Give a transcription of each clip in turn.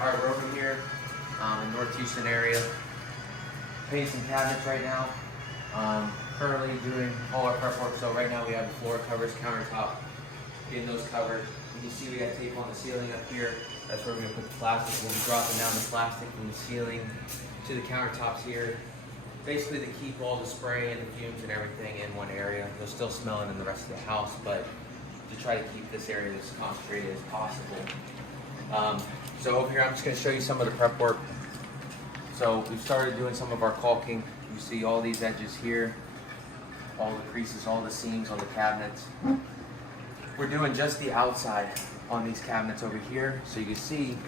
Alright, we're over here in North Houston area, painting some cabinets right now. Currently doing all our prep work. So right now we have the floor covers, countertop, getting those covered. You can see we got tape on the ceiling up here. That's where we're gonna put the plastic. We'll be dropping down the plastic from the ceiling to the countertops here. Basically to keep all the spray and the fumes and everything in one area. They're still smelling in the rest of the house, but to try to keep this area as concentrated as possible. So over here, I'm just gonna show you some of the prep work. So we've started doing some of our caulking. You see all these edges here, all the creases, all the seams on the cabinets. We're doing just the outside on these cabinets over here. So you can see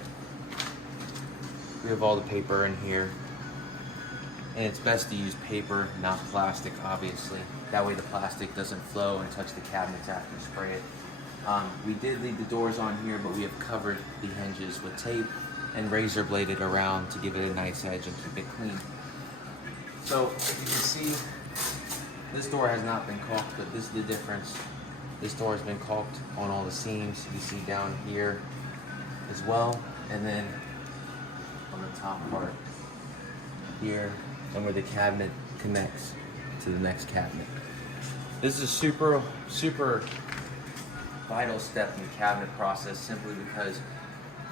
we have all the paper in here. And it's best to use paper, not plastic, obviously. That way the plastic doesn't flow and touch the cabinets after you spray it. We did leave the doors on here, but we have covered the hinges with tape and razor bladed around to give it a nice edge and keep it clean. So you can see this door has not been caulked, but this is the difference. This door has been caulked on all the seams. You can see down here as well, and then on the top part here, and where the cabinet connects to the next cabinet. This is a super vital step in the cabinet process, simply because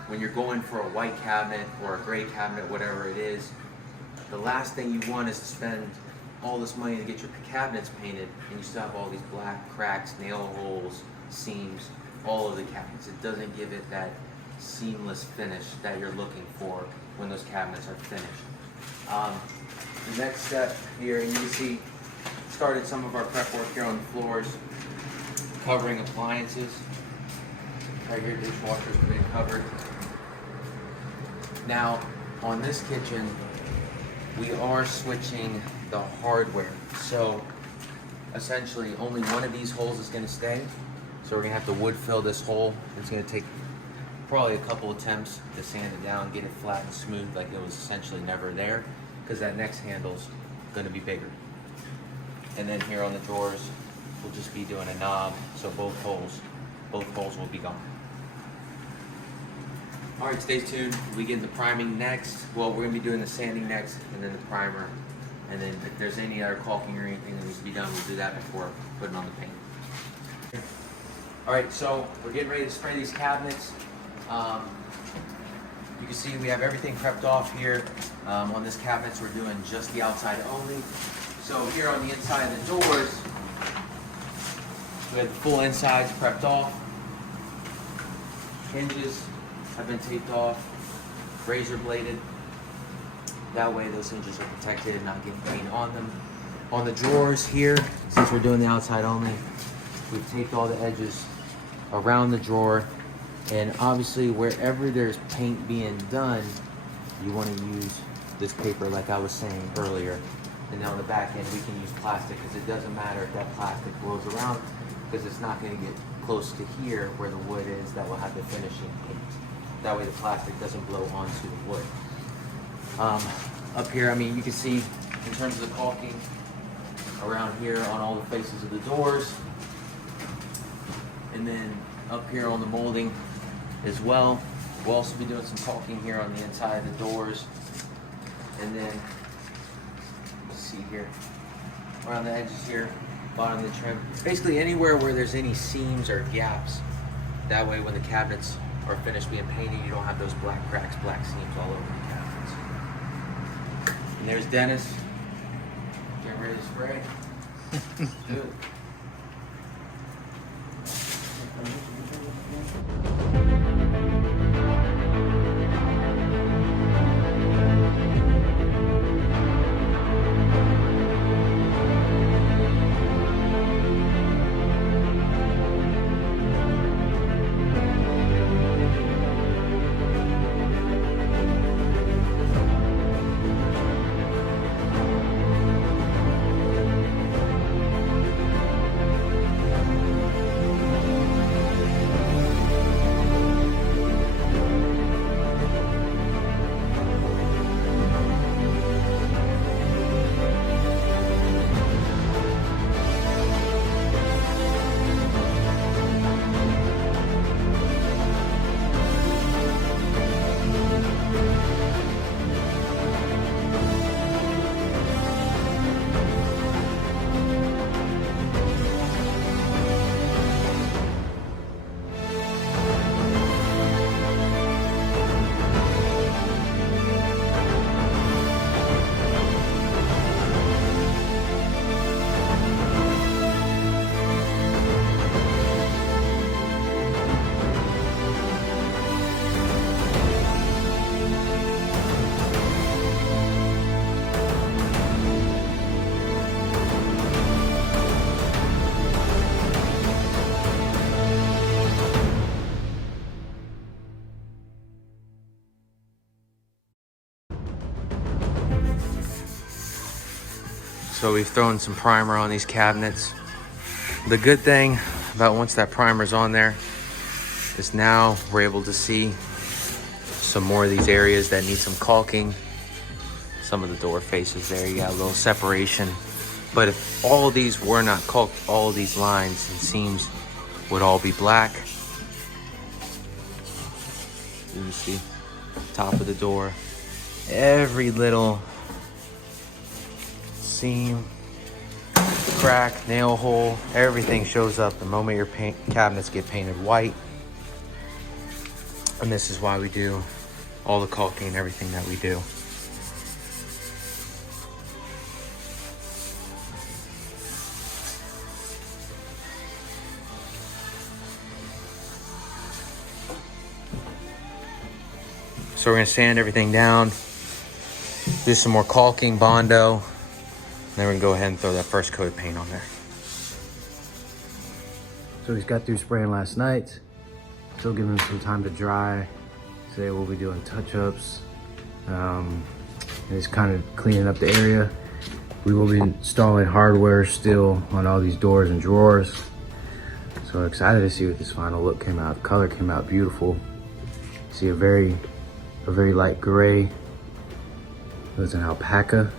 when you're going for a white cabinet or a gray cabinet, whatever it is, the last thing you want is to spend all this money to get your cabinets painted and you still have all these black cracks, nail holes, seams, all of the cabinets. It doesn't give it that seamless finish that you're looking for when those cabinets are finished. The next step here, and you can see, started some of our prep work here on the floors, covering appliances. Right here, dishwashers have been covered. Now, on this kitchen, we are switching the hardware. So, essentially, only one of these holes is going to stay. So we're going to have to wood fill this hole. It's going to take probably a couple attempts to sand it down, get it flat and smooth like it was essentially never there, because that next handle's going to be bigger. And then here on the drawers, we'll just be doing a knob, so both holes will be gone. Alright, stay tuned. We get the priming next. Well, we're going to be doing the sanding next, and then the primer. And then if there's any other caulking or anything that needs to be done, we'll do that before putting on the paint. Alright, so we're getting ready to spray these cabinets. You can see we have everything prepped off here. On this cabinets, we're doing just the outside only. So here on the inside of the doors, we have the full insides prepped off. Hinges have been taped off, razor bladed. That way those hinges are protected and not getting paint on them. On the drawers here, since we're doing the outside only, we've taped all the edges around the drawer. And obviously wherever there's paint being done, you want to use this paper like I was saying earlier. And on the back end, we can use plastic, because it doesn't matter if that plastic blows around, because it's not going to get close to here where the wood is that will have the finishing paint. That way the plastic doesn't blow onto the wood. Up here, I mean, you can see in terms of the caulking around here on all the faces of the doors. And then up here on the molding as well. We'll also be doing some caulking here on the inside of the doors. And then, let's see here, around the edges here, bottom of the trim. Basically anywhere where there's any seams or gaps. That way when the cabinets are finished being painted, you don't have those black cracks, black seams all over the cabinets. And there's Dennis, getting ready to spray. Let's do it. So we've thrown some primer on these cabinets. The good thing about once that primer's on there is now we're able to see some more of these areas that need some caulking. Some of the door faces there, you got a little separation. But if all of these were not caulked, all of these lines and seams would all be black. You can see top of the door, every little seam, crack, nail hole, everything shows up the moment your cabinets get painted white. And this is why we do all the caulking and everything that we do. So we're gonna sand everything down, do some more caulking, Bondo, and then we're gonna go ahead and throw that first coat of paint on there. So we got through spraying last night. Still giving them some time to dry. Today we'll be doing touch-ups. And just kind of cleaning up the area. We will be installing hardware still on all these doors and drawers. So excited to see what this final look came out. The color came out beautiful. See a very light gray. It was an alpaca.